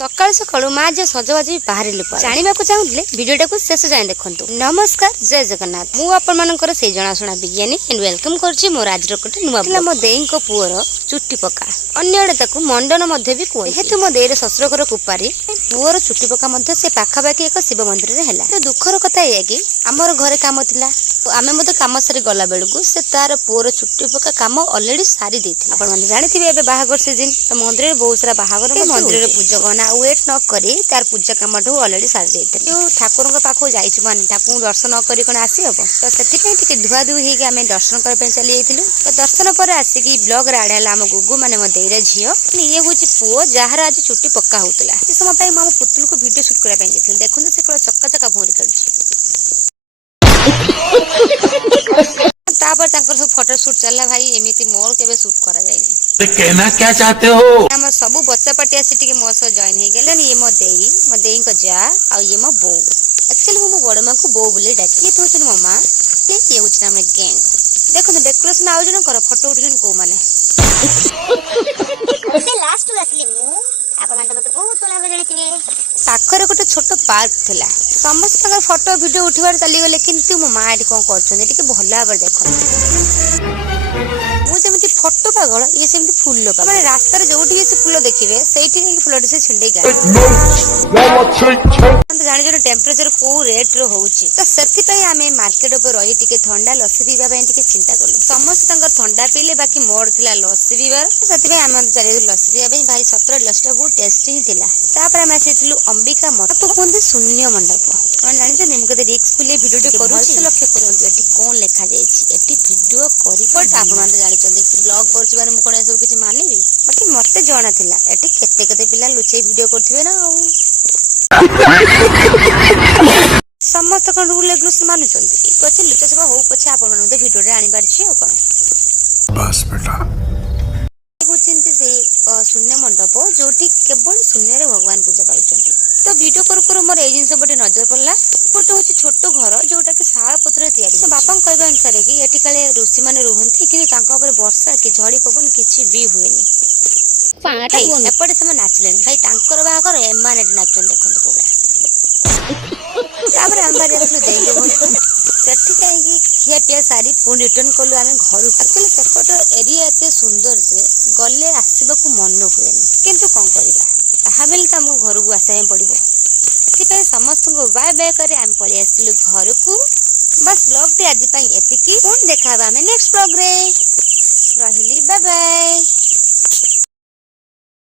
सकाल सकाल माँ जो सजबाज बाहर जाना चाहूले भिडियो को शेष जाए देखु। नमस्कार जय जगन्नाथ मुझे से जनाशुना विज्ञानी एंड वेलकम करछि मोर आज गोटे नुआ मो देई पुअर चुट्टी पका अन्य मंडन भी कहते जेहेतु मो देर शशुर कुपारी पुअर चुट्टी पका से पाखापाखि एक शिव मंदिर है। दुखर कथा यह कि आमर घरे काम थिला आम कम सारी गला बेलू से तार पुअर चुट्टी पका कम अलरेडी सारी देथिला। आपण जानते बाहागर सीजन तो मंदिर में बहुत सारा बाहागर मंदिर पूजक ना वेट न करी तार पूजा कम अलरेडी सारी देथिले। जो ठाकुर पाखु जाइछु माने ठाकुर दर्शन न करी कोन आसी हबो तो सेति टिके धुआ धुई हेके आमे दर्शन करे पे चली जाइथिलु। तो दर्शन पर आसिकी ब्लॉग रे आडेला हम गुगु माने म देइरा झियो ये होची पुओ जहार आज चुट्टी पक्का होतला। ए समय पे हम पुतुल को वीडियो शूट करे पे जाइथिलु। देखुन से कला चक्का चक्का भोरी करछि तापर तांकर सब फोटो शूट चलला। भाई एमिति मोर केबे शूट करा जायनी। तो कहना क्या चाहते हो? हम सब बच्चा पार्टी आसी टिके मो से जॉइन हे गेले ये मो देई को जा आ ये मो बो एक्चुअली मो बड़ मां को बो बोले डाकी ये तो होचन मो मां ये होचन हमरे गैंग। देखो तो डेकोरेशन आउ जन कर फोटो उठन को माने से लास्ट असली मु आपण मन तो बहुत तोला बजणी थिए पाखरे गोटे छोट पार्क थिला समस्त का फोटो वीडियो उठिबार चली गेले किंतु मो मां एटी कोन करछन टिके भला भाबे देखो मु सेमती फोटो पागल ये सेमती फूल पागल माने रास्ता रे जोठी से फूल देखिबे सेठी के फूल से छिंडे गा जानि जो टेम्परेचर को रेट रो होउची तो सेति पई आमे मार्केट ऊपर रही टिके ठंडा लस्सी पीबा पई टिके चिंता करलु। समस्त तंगर ठंडा पीले बाकी मोर थिला लस्सी पीबार सेति पई आमे चले लस्सी पीबा पई भाई 17 लस्सी बहुत टेस्टी थिला। तापर आमे आसीथिलु अंबिका मठ तो कोन सुन्य मंडप कोन जानि जे निमके दे रिक्स फुले वीडियो टे करूची लक्ष्य करंतु एटी कोन लेखा जायछि एटी वीडियो करी बट आपण माने जानि चंदी ब्लॉग करछि माने मु कोन सब किछि मानिबी बाकी मते जणा थिला एटी केते केते पिला लुचै वीडियो करथिबे ना समस्त कौन रूल रेगुलेशन मानुचंती कि पछे लुचा सब हो पछे आपण मन वीडियो रे आनी बारछि ओ कोन बस बेटा होचिंती से शून्य मंडप जोटी केवल शून्य रे भगवान पूजा पाउचंती। तो वीडियो करू मोर ए जिंस बटे नजर पड़ला फोटो होची छोट घर जोटा कि शाल पत्र तैयारी बापा कहबा अनुसार कि एठी काले ऋषि माने रहंती कि तांका ऊपर वर्षा कि झड़ी पवन किछि भी हुएनी पाटा एपटे समय नाचले भाई तांकर बाहागर एमाने नाचन देखन कोबरा तापर हम बारे रखलु देई दे बोल सेठी काई खिया पिया सारी फोन रिटर्न करलु आमे घर एक्चुअली सेपट एरिया एते सुंदर से गले आसीबा को मन हुएनी किंतु कोन करिबा ताहा बेल त हम घर को आसे पड़िबो सिपे समस्त को बाय बाय करे हम पळि आस्तिलु घर को। बस ब्लॉग टे आज पई एतिकी फोन देखाबा हमें नेक्स्ट ब्लॉग रे रहिली बाय बाय।